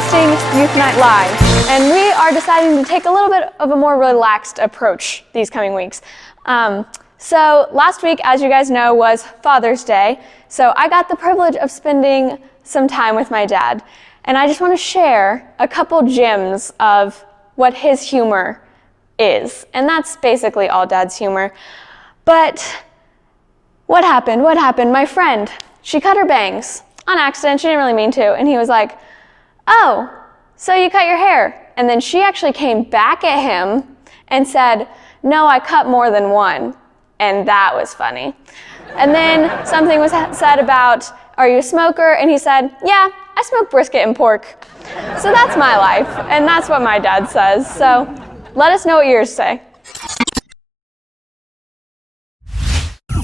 hosting Youth Night Live, and we are deciding to take a little bit of a more relaxed approach these coming weeks. So last week, as you guys know, was Father's Day, so I got the privilege of spending some time with my dad, and I just want to share a couple gems of what his humor is, and that's basically all Dad's humor. But what happened? My friend, she cut her bangs on accident. She didn't really mean to, and he was like, "Oh, so you cut your hair?" And then she actually came back at him and said, "No, I cut more than one." And that was funny. And then something was said about, "Are you a smoker?" And he said, "Yeah, I smoke brisket and pork." So that's my life, and that's what my dad says. So let us know what yours say.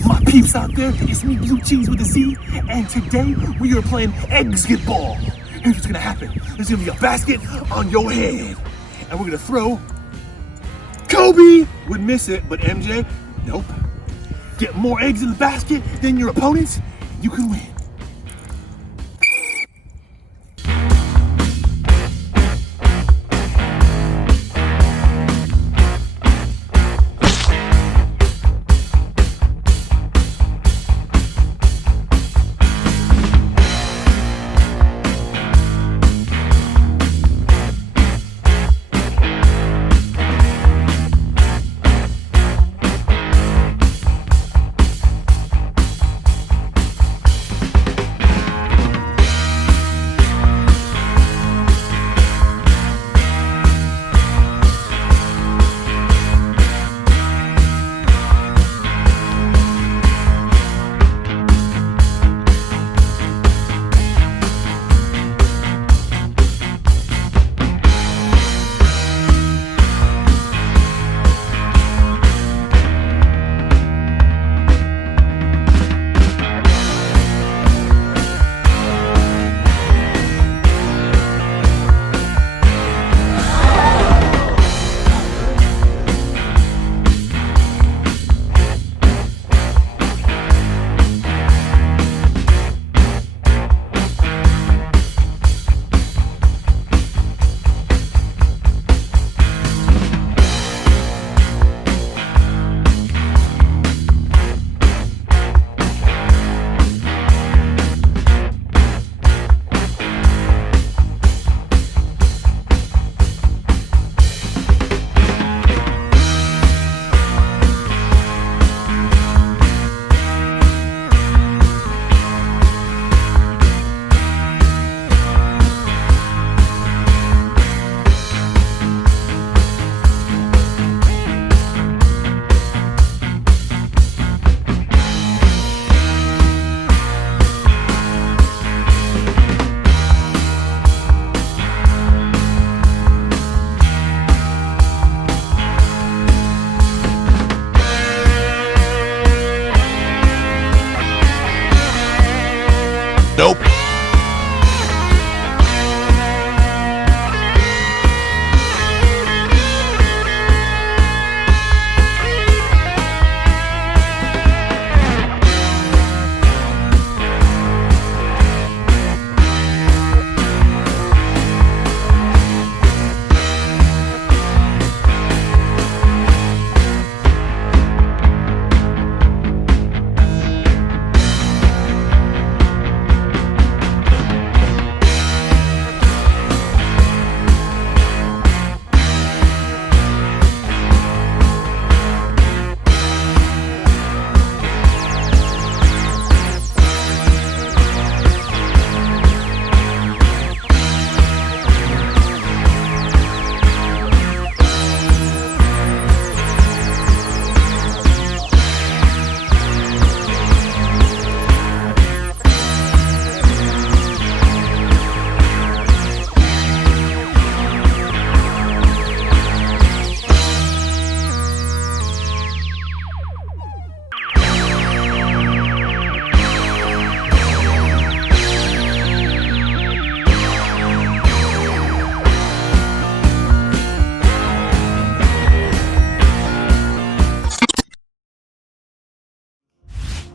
My peeps out there, it's me, Blue Cheese with a Z, and today we are playing Exit Ball. Here's what's gonna happen. There's gonna be a basket on your head, and we're gonna throw. Kobe would miss it, but MJ, nope. Get more eggs in the basket than your opponents, you can win. Nope.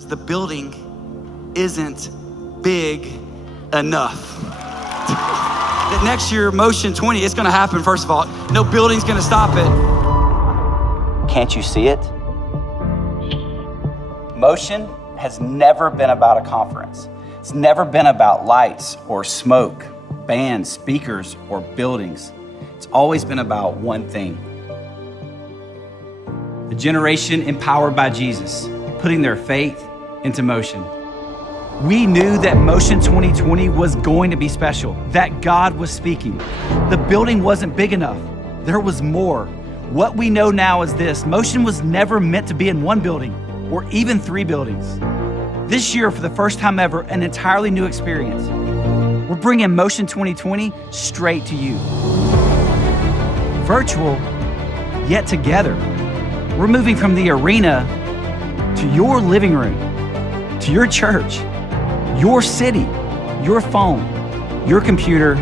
The building isn't big enough. that next year, Motion 20, it's gonna happen, first of all. No building's gonna stop it. Can't you see it? Motion has never been about a conference. It's never been about lights or smoke, bands, speakers, or buildings. It's always been about one thing. A generation empowered by Jesus, putting their faith into motion. We knew that Motion 2020 was going to be special, that God was speaking. The building wasn't big enough. There was more. What we know now is this: Motion was never meant to be in one building or even 3 buildings. This year, for the first time ever, an entirely new experience. We're bringing Motion 2020 straight to you. Virtual, yet together. We're moving from the arena to your living room, to your church, your city, your phone, your computer,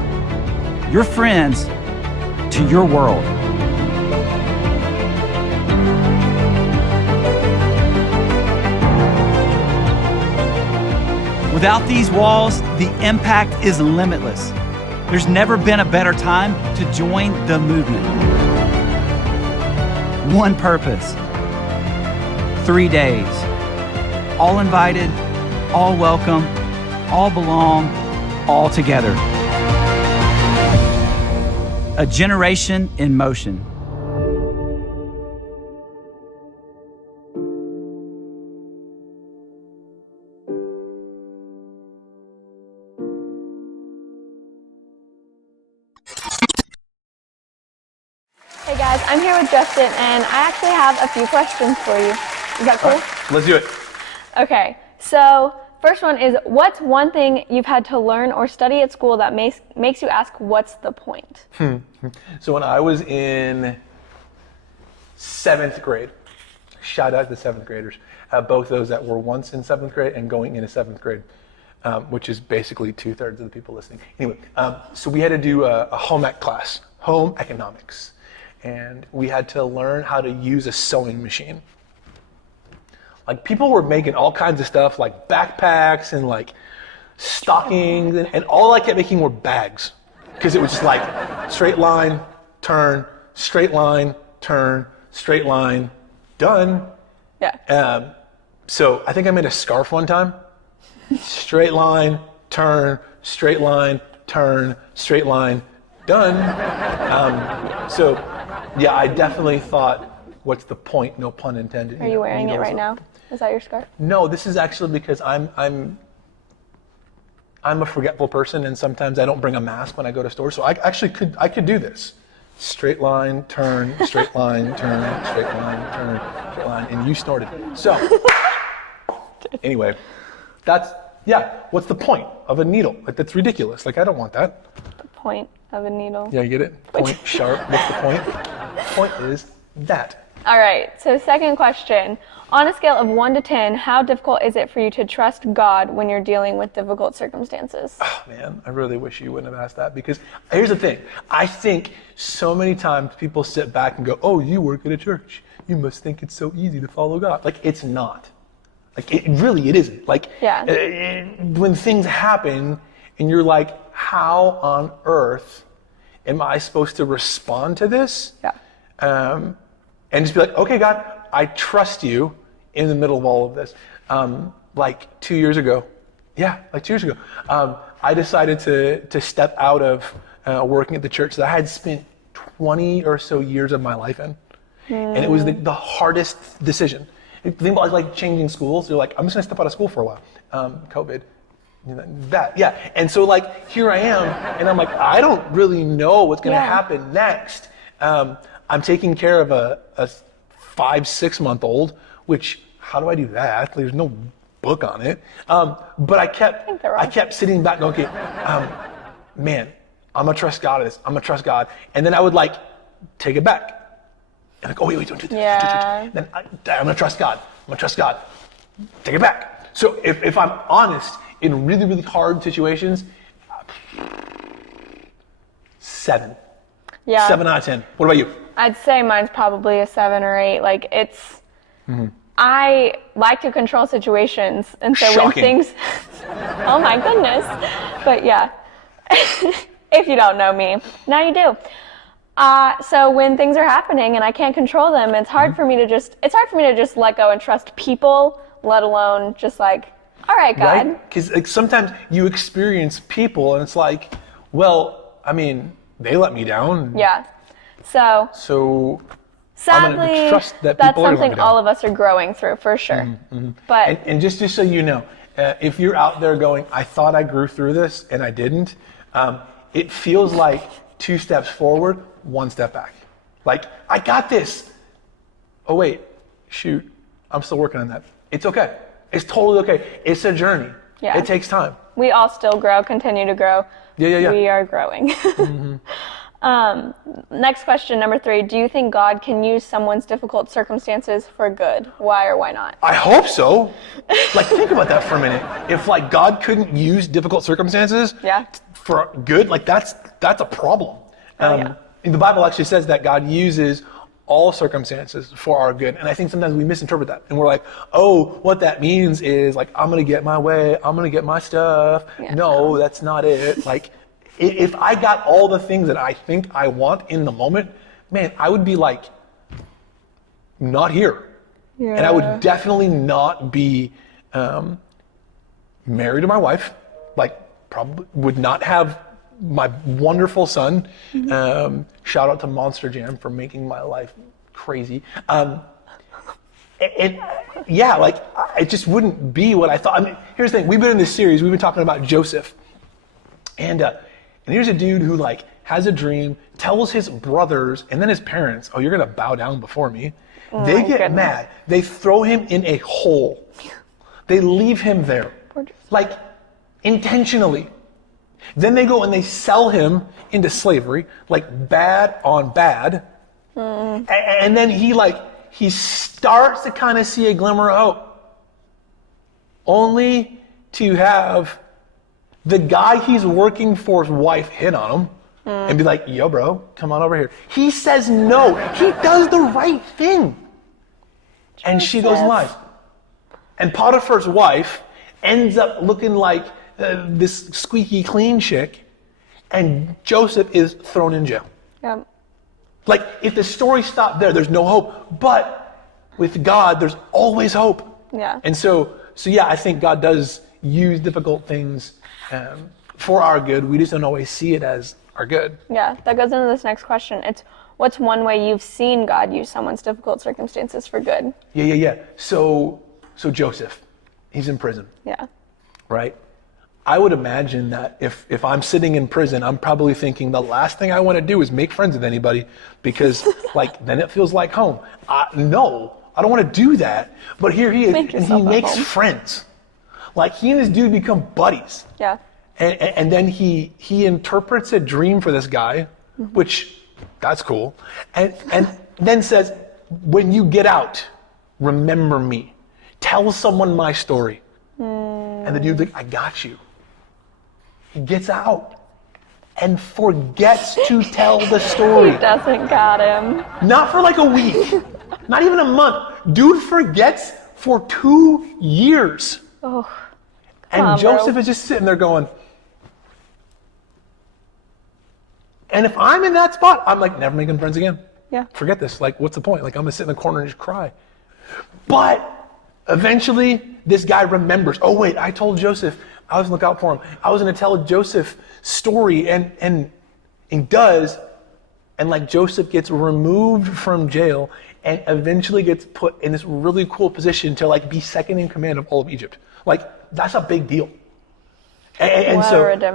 your friends, to your world. Without these walls, the impact is limitless. There's never been a better time to join the movement. One purpose, 3 days, all invited, all welcome, all belong, all together. A generation in motion. Hey guys, I'm here with Justin, and I actually have a few questions for you. Is that cool? Let's do it. Okay, so first one is, what's one thing you've had to learn or study at school that makes you ask, what's the point? So when I was in 7th grade, shout out to the 7th graders, both those that were once in 7th grade and going into 7th grade, which is basically 2/3 of the people listening. Anyway, so we had to do a home ec class, home economics. And we had to learn how to use a sewing machine. Like, people were making all kinds of stuff, like backpacks and like stockings, and all I kept making were bags. Because it was just like straight line, turn, straight line, turn, straight line, done. Yeah. So I think I made a scarf one time. Straight line, turn, straight line, turn, straight line, done. So yeah, I definitely thought, what's the point? No pun intended. Are you wearing it right now? Is that your scarf? No, this is actually because I'm a forgetful person, and sometimes I don't bring a mask when I go to stores. So I actually could do this. Straight line, turn, straight line, turn, straight line, turn, straight line, and you snorted. So anyway, what's the point of a needle? Like, that's ridiculous. Like, I don't want that. The point of a needle. Yeah, you get it? Point, sharp, what's the point? Point is that. All right, so second question. On a scale of 1 to 10, how difficult is it for you to trust God when you're dealing with difficult circumstances? Oh, man, I really wish you wouldn't have asked that, because here's the thing. I think so many times people sit back and go, oh, you work at a church. You must think it's so easy to follow God. Like, it's not. Like, it isn't. Like, when things happen and you're like, how on earth am I supposed to respond to this? Yeah. And just be like, okay, God, I trust you in the middle of all of this. Like 2 years ago, I decided to step out of working at the church that I had spent 20 or so years of my life in. And it was the hardest decision. Think about like changing schools. You're like, I'm just gonna step out of school for a while. COVID. And so like, here I am, and I'm like, I don't really know what's gonna happen next. I'm taking care of a 5-6 month old, which, how do I do that? There's no book on it. But I kept sitting back going, okay, man, I'm gonna trust God at this. I'm gonna trust God. And then I would like take it back. And like, oh wait, don't do this. Yeah. Then I'm gonna trust God. I'm gonna trust God. Take it back. So if I'm honest, in really, really hard situations, 7. Yeah. 7 out of 10. What about you? I'd say mine's probably a 7 or 8. Like, it's, I like to control situations. And so Shocking. when things, oh my goodness. But yeah, 8 If you don't know me, now you do. So when things are happening and I can't control them, it's hard for me to just let go and trust people, let alone just like, all right, God. Right? Because like, sometimes you experience people and it's like, well, I mean, they let me down. Yeah. So I'm gonna sadly, trust that that's people are gonna let me something down. all of us are growing through, for sure. But And just so you know, if you're out there going, I thought I grew through this and I didn't, it feels like 2 steps forward, 1 step back. Like, I got this. Oh wait, shoot, I'm still working on that. It's okay. It's totally okay. It's a journey. Yeah. It takes time. we all still grow, continue to grow. Yeah. We are growing. Next question, number 3. Do you think God can use someone's difficult circumstances for good? Why or why not? I hope so. Like, think about that for a minute. If like God couldn't use difficult circumstances for good, like that's a problem. And the Bible actually says that God uses all circumstances for our good. And I think sometimes we misinterpret that. And we're like, oh, what that means is like, I'm going to get my way. I'm going to get my stuff. No, that's not it. Like, if I got all the things that I think I want in the moment, man, I would be like, not here. And I would definitely not be married to my wife, like probably would not have my wonderful son. Shout out to Monster Jam for making my life crazy. It just wouldn't be what I thought. I mean, here's the thing, we've been in this series, we've been talking about Joseph. And here's a dude who like has a dream, tells his brothers and then his parents, oh, you're gonna bow down before me. They get mad. They throw him in a hole. They leave him there, like intentionally. Then they go and they sell him into slavery, like bad on bad. And then he starts to kind of see a glimmer of hope, only to have the guy he's working for's wife hit on him and be like, yo, bro, come on over here. He says no. He does the right thing. And she goes live. And Potiphar's wife ends up looking like this squeaky clean chick, and Joseph is thrown in jail. Like, if the story stopped there, there's no hope. But with God, there's always hope. And so I think God does use difficult things for our good. We just don't always see it as our good. That goes into this next question. It's, what's one way you've seen God use someone's difficult circumstances for good? So Joseph, he's in prison. Right? I would imagine that if I'm sitting in prison, I'm probably thinking the last thing I want to do is make friends with anybody, because like then it feels like home. No, I don't want to do that. But here he is, and he makes friends. Like, he and this dude become buddies. And then he interprets a dream for this guy, which, that's cool. And then says, when you get out, remember me. Tell someone my story. And the dude's like, I got you. He gets out and forgets to tell the story. He doesn't got him. Not for like a week, not even a month. Dude forgets for 2 years. And Joseph is just sitting there going, and if I'm in that spot, I'm like, never making friends again. Forget this. Like, what's the point? Like, I'm gonna sit in the corner and just cry. But eventually, this guy remembers, oh wait, I told Joseph I was gonna look out for him. I was gonna tell Joseph story, and does, and like Joseph gets removed from jail and eventually gets put in this really cool position to like be second in command of all of Egypt. Like, that's a big deal. And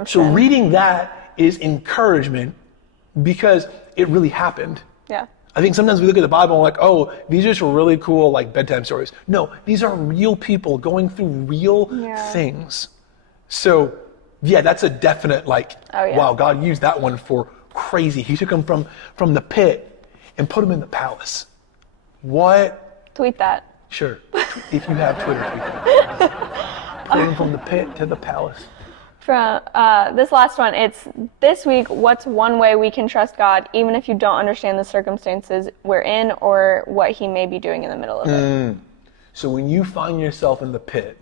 so reading that is encouragement, because it really happened. I think sometimes we look at the Bible and like, oh, these are just really cool like bedtime stories. No, these are real people going through real things. So that's a definite like, wow, God used that one for crazy. He took him from the pit and put him in the palace. What? Tweet that. Sure. If you have Twitter, tweet that. Put him from the pit to the palace. From this last one, it's this week, what's one way we can trust God even if you don't understand the circumstances we're in or what he may be doing in the middle of it? So when you find yourself in the pit,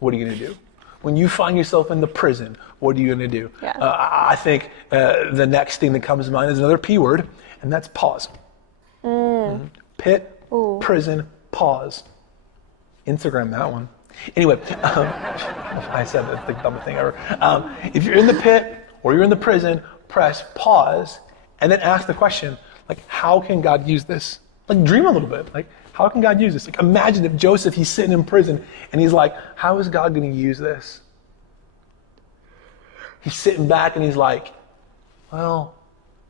what are you going to do? When you find yourself in the prison, what are you going to do? Yeah. I think the next thing that comes to mind is another P word, and that's pause. Mm-hmm. Pit, prison, pause. Instagram that one. Anyway, I said that's the dumbest thing ever. If you're in the pit or you're in the prison, press pause and then ask the question, like, how can God use this? Like, dream a little bit. Like, how can God use this? Like, imagine if Joseph, he's sitting in prison and he's like, how is God going to use this? He's sitting back and he's like, well,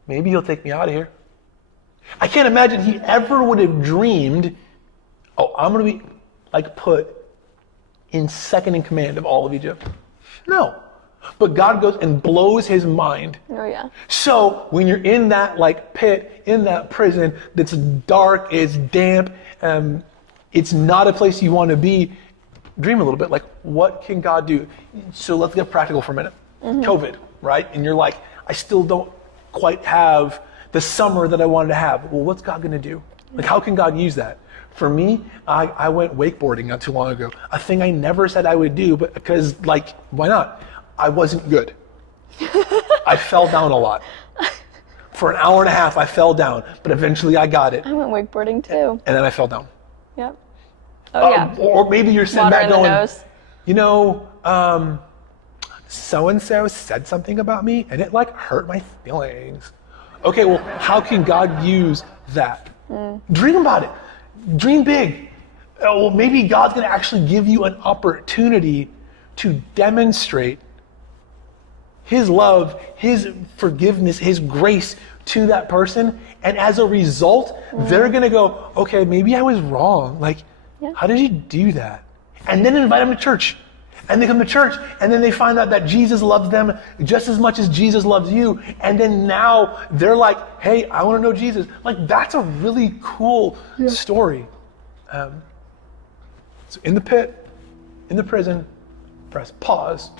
maybe he'll take me out of here. I can't imagine he ever would have dreamed, oh, I'm going to be like put in second in command of all of Egypt. No. But God goes and blows his mind. Oh, yeah. So when you're in that like pit, in that prison that's dark, it's damp, it's not a place you want to be, dream a little bit. Like, what can God do? So let's get practical for a minute. Mm-hmm. COVID, right? And you're like, I still don't quite have the summer that I wanted to have. Well, what's God going to do? Like, how can God use that? For me, I went wakeboarding not too long ago. A thing I never said I would do, but because, like, why not? I wasn't good. I fell down a lot. For an hour and a half, I fell down, but eventually I got it. I went wakeboarding too. And then I fell down. Yep. Oh, yeah. Or maybe you're sitting Water back in the going, nose. you know, so-and-so said something about me, and it, like, hurt my feelings. Okay, well, how can God use that? Dream about it. Dream big. Well, maybe God's going to actually give you an opportunity to demonstrate his love, his forgiveness, his grace to that person. And as a result, they're going to go, okay, maybe I was wrong. Like, how did you do that? And then invite them to church. And they come to church, and then they find out that Jesus loves them just as much as Jesus loves you. And then now they're like, hey, I want to know Jesus. Like, that's a really cool story. So in the pit, in the prison, press pause,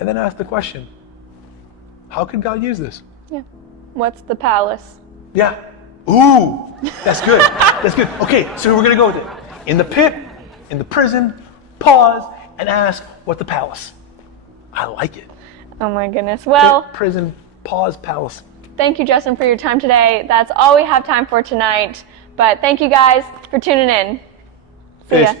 and then ask the question, how could God use this? Yeah. What's the palace? Yeah. Ooh, that's good. That's good. Okay, so we're going to go with it. In the pit, in the prison, pause, and ask, what the palace? I like it. Oh my goodness. Well, Pit, prison, pause, palace. thank you, Justin, for your time today. That's all we have time for tonight. But thank you guys for tuning in. See ya.